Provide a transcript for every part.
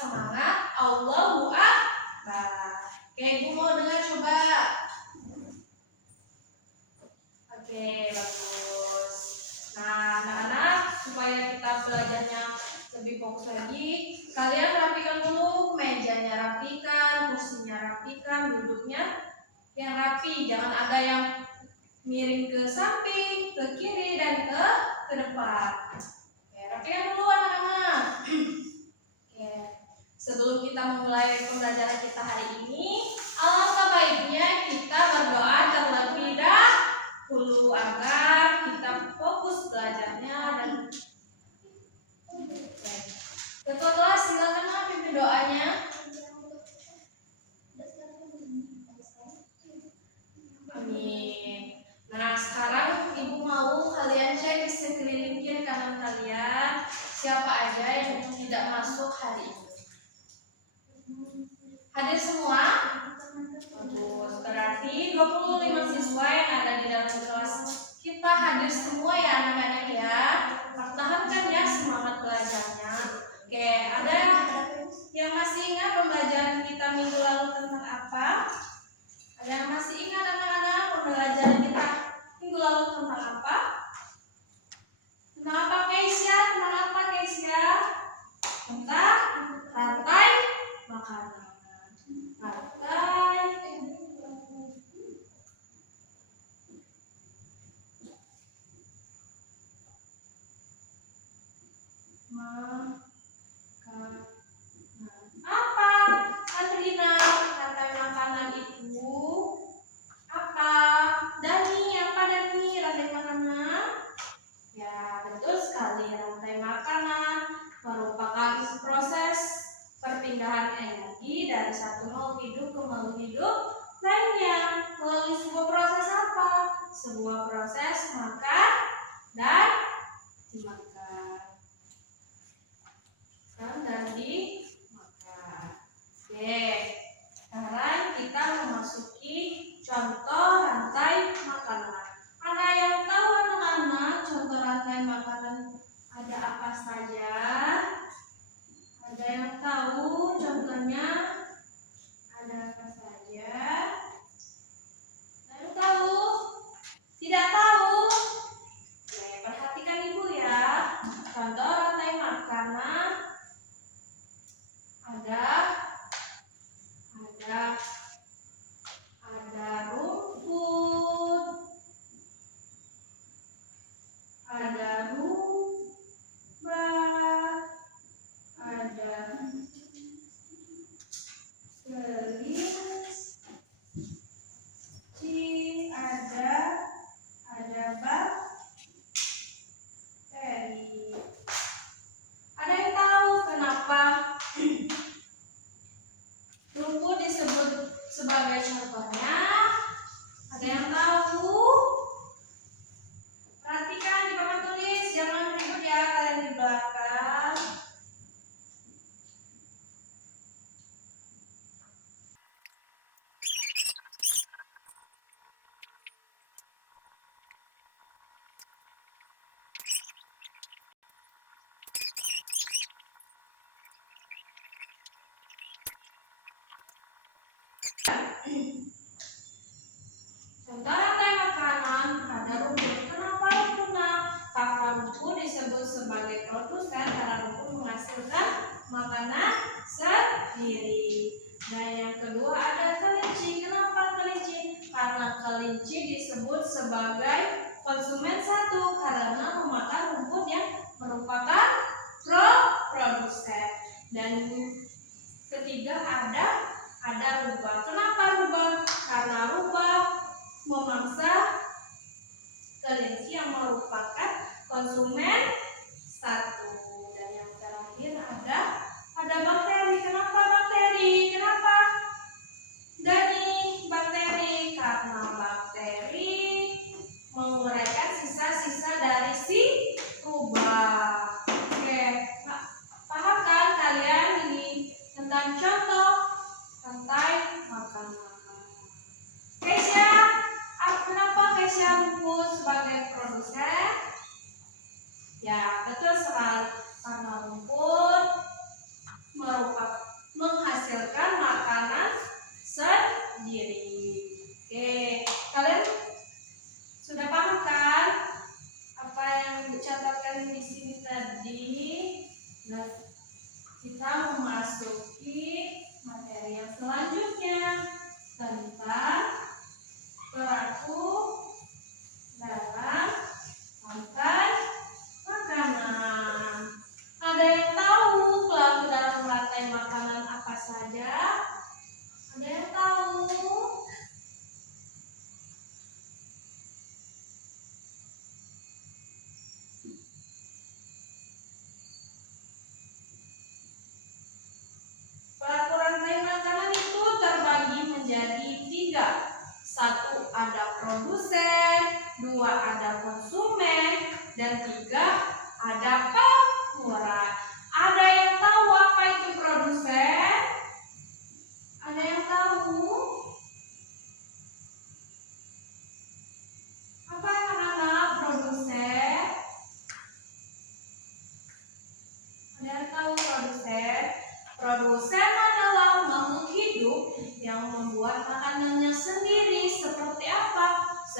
semangat. Allahu Akbar. Oke, Ibu mau dengar coba. Oke, bagus. Nah, anak-anak, supaya kita belajarnya lebih fokus lagi, kalian rapikan dulu, mejanya rapikan, kursinya rapikan, duduknya yang rapi, jangan ada yang miring ke samping, ke kiri, dan ke depan. Oke, rapikan dulu anak-anak. Oke, sebelum kita memulai pembelajaran kita hari ini, alangkah baiknya kita berdoa terlebih dahulu agar kita fokus belajarnya. Dan ketua kelas silakan pimpin doanya. Amin. Nah, sekarang Ibu mau kalian cek di sekeliling kiri kanan kalian siapa aja yang tidak masuk hari ini. Hadir semua? Bagus. Berarti 25 siswa yang ada di dalam kelas kita hadir semua ya anak-anak ya. Pertahankan ya semangat belajarnya. Oke, ada yang masih ingat pembelajaran kita minggu lalu tentang apa? Ada yang masih ingat anak-anak pembelajaran kita minggu lalu tentang apa? Tentang apa Keisha? Tentang apa Keisha? Tentang rantai makanan. Rantai makanan. Apa? Andrina, rantai makanan itu apa? Dani, apa Dani? Rantai makanan? Ya, betul sekali. Rantai makanan merupakan proses perpindahan energi dari satu makhluk hidup ke makhluk hidup lainnya melalui sebuah proses apa? Sebuah proses makan dan dimakan. Dan dimakan. Oke, sekarang kita memasuki contoh rantai makanan. Ada yang tahu anak-anak contoh rantai makanan ada apa saja? Ada yang tahu contohnya ada apa saja? Ada yang tahu? Tidak tahu? Oke, perhatikan Ibu ya. Contoh rantai makanan ada rumput, ada rubah, ada kelinci, ada bakteri. Ada yang tahu kenapa rumput disebut sebagai contohnya? Ada yang tahu? Perhatikan di papan tulis, jangan ribut ya kalian di belakang. Contoh rantai makanan ada rumput. Kenapa rumput? Karena rumput disebut sebagai produsen karena rumput menghasilkan makanan sendiri. Dan yang kedua ada kelinci. Kenapa kelinci? Karena kelinci disebut sebagai konsumen satu karena memakan rumput yang merupakan produsen. Dan ketiga ada rubah. Kenapa rubah? Karena rubah memangsa kelinci yang merupakan konsumen satu. Dan yang terakhir ada bakteri. Kenapa bakteri? Kenapa Dani bakteri? Karena bakteri menguraikan sisa-sisa dari si rubah. Oke, paham kan kalian ini tentang contoh rantai makanan? Keisha, kenapa Keisha rumput sebagai produsen? Ya, betul sekali. Karena rumput merupakan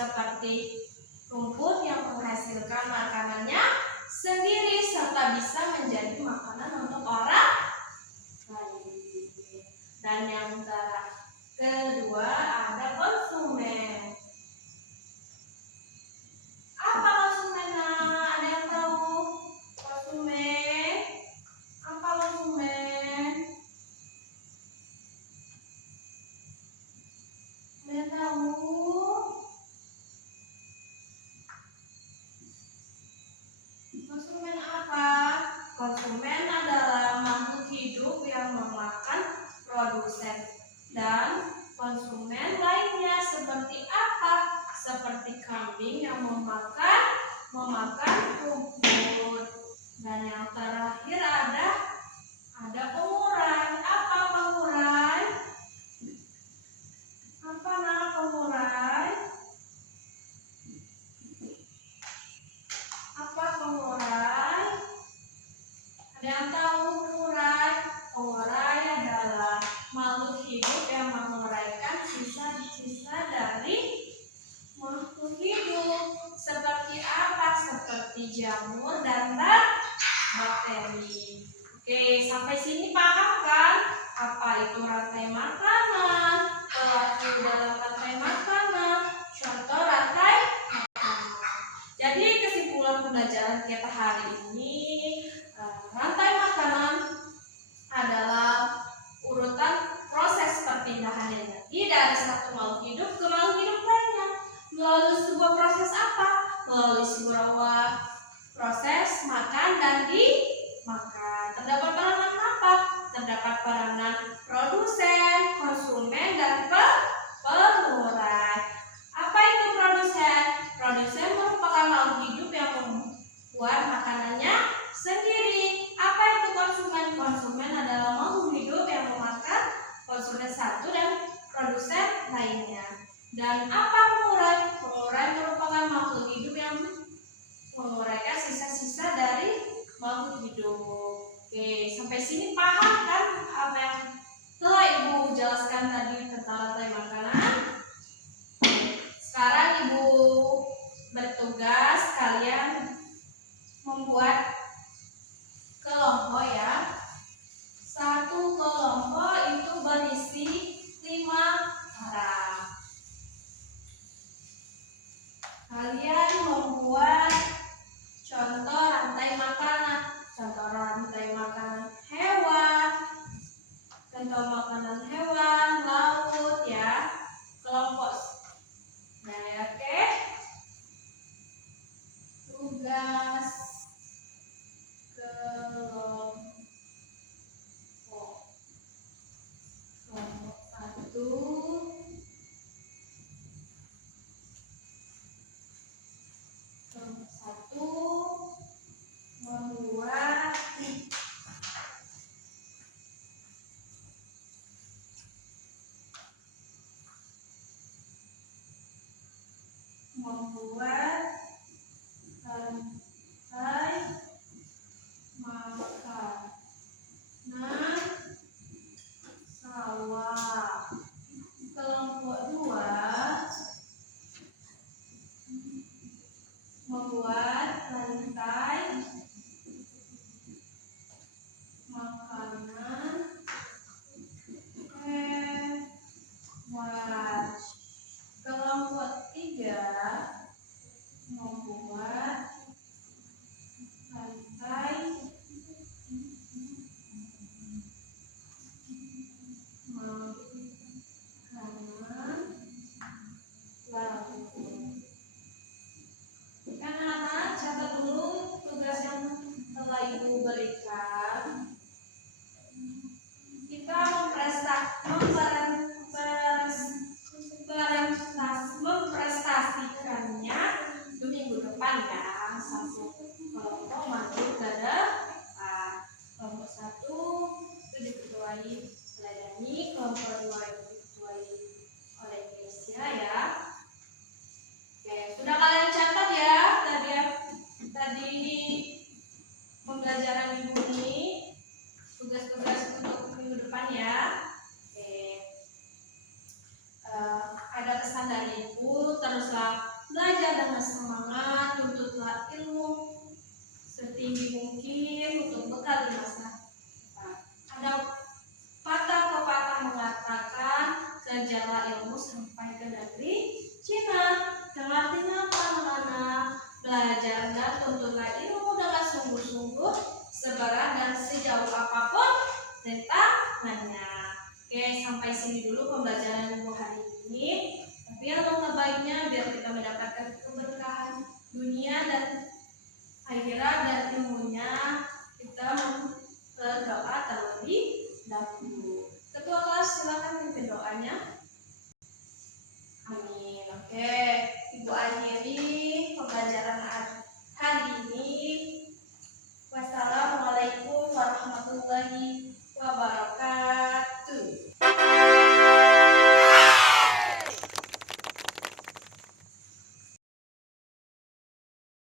seperti rumput yang menghasilkan makanannya sendiri serta bisa menjadi makanan untuk orang lain. Dan yang kedua ada konsumen. Apa konsumen? Ada yang tahu? Konsumen. Apa konsumen? Ada yang tahu? Konsumen apa? Konsumen adalah makhluk hidup yang memakan produsen dan konsumen lainnya seperti apa? Seperti kambing yang memakan rumput. Dan yang terakhir ada pengurai. Apa pengurai? Apa nama pengurai? Apa pengurai? Ada yang tahu pengurai? Pengurai adalah makhluk hidup yang menguraikan sisa-sisa dari makhluk hidup. Seperti apa? Seperti jamur dan bakteri. Oke, sampai sini paham kan? Apa itu rantai makanan? Pelaku dalam rantai makanan. Contoh rantai makanan. Jadi kesimpulan pembelajaran kita hari ini, rantai makanan adalah urutan proses perpindahan energi dari satu makhluk hidup ke makhluk hidup lainnya. Melalui sebuah proses apa? Melalui sebuah proses makan dan dimakan. Terdapat peranan apa? Terdapat peranan produsen, konsumen, dan pengurai. Apa itu produsen? Produsen merupakan makhluk hidup yang membuat makanannya sendiri. Apa itu konsumen? Konsumen adalah makhluk hidup yang memakan konsumen satu dan produsen lainnya. Dan apa pengurai? Pengurai merupakan makhluk hidup yang menguraikan sisa-sisa dari makhluk hidup. Oke, sampai sini paham kan apa yang telah Ibu jelaskan tadi tentang rantai makanan? Sekarang Ibu bertugas kalian membuat kelompok ya. Satu kelompok itu berisi 5 orang. Kalian membuat contoh rantai makanan. Contoh rantai makanan hewan. Contoh makanan hewan, laut ya. Kelompok. Nah, oke. Tugas kelompok. Kelompok 1. Kelompok 1 membuat rantai makanan sawah. Kelompok 2 membuat rantai makanan hewan. Kelompok 3 membuat rantai makanan laut. Anak-anak catat dulu tugas yang telah Ibu berikan. Kita memprestasikannya di minggu depan ya. Satu kelompok maju ke depan. Kelompok 1 itu diketuai oleh Dani, kelompok 2 itu diketuai oleh Kesia ya. Oke, sudah kalian catat ya tadi di pembelajaran Ibu ini tugas-tugas untuk minggu depan ya. Oke. Ada pesan dari Ibu, teruslah dari tangannya. Oke, sampai sini dulu pembelajaran buku hari ini. Tapi alangkah baiknya biar kita mendapatkan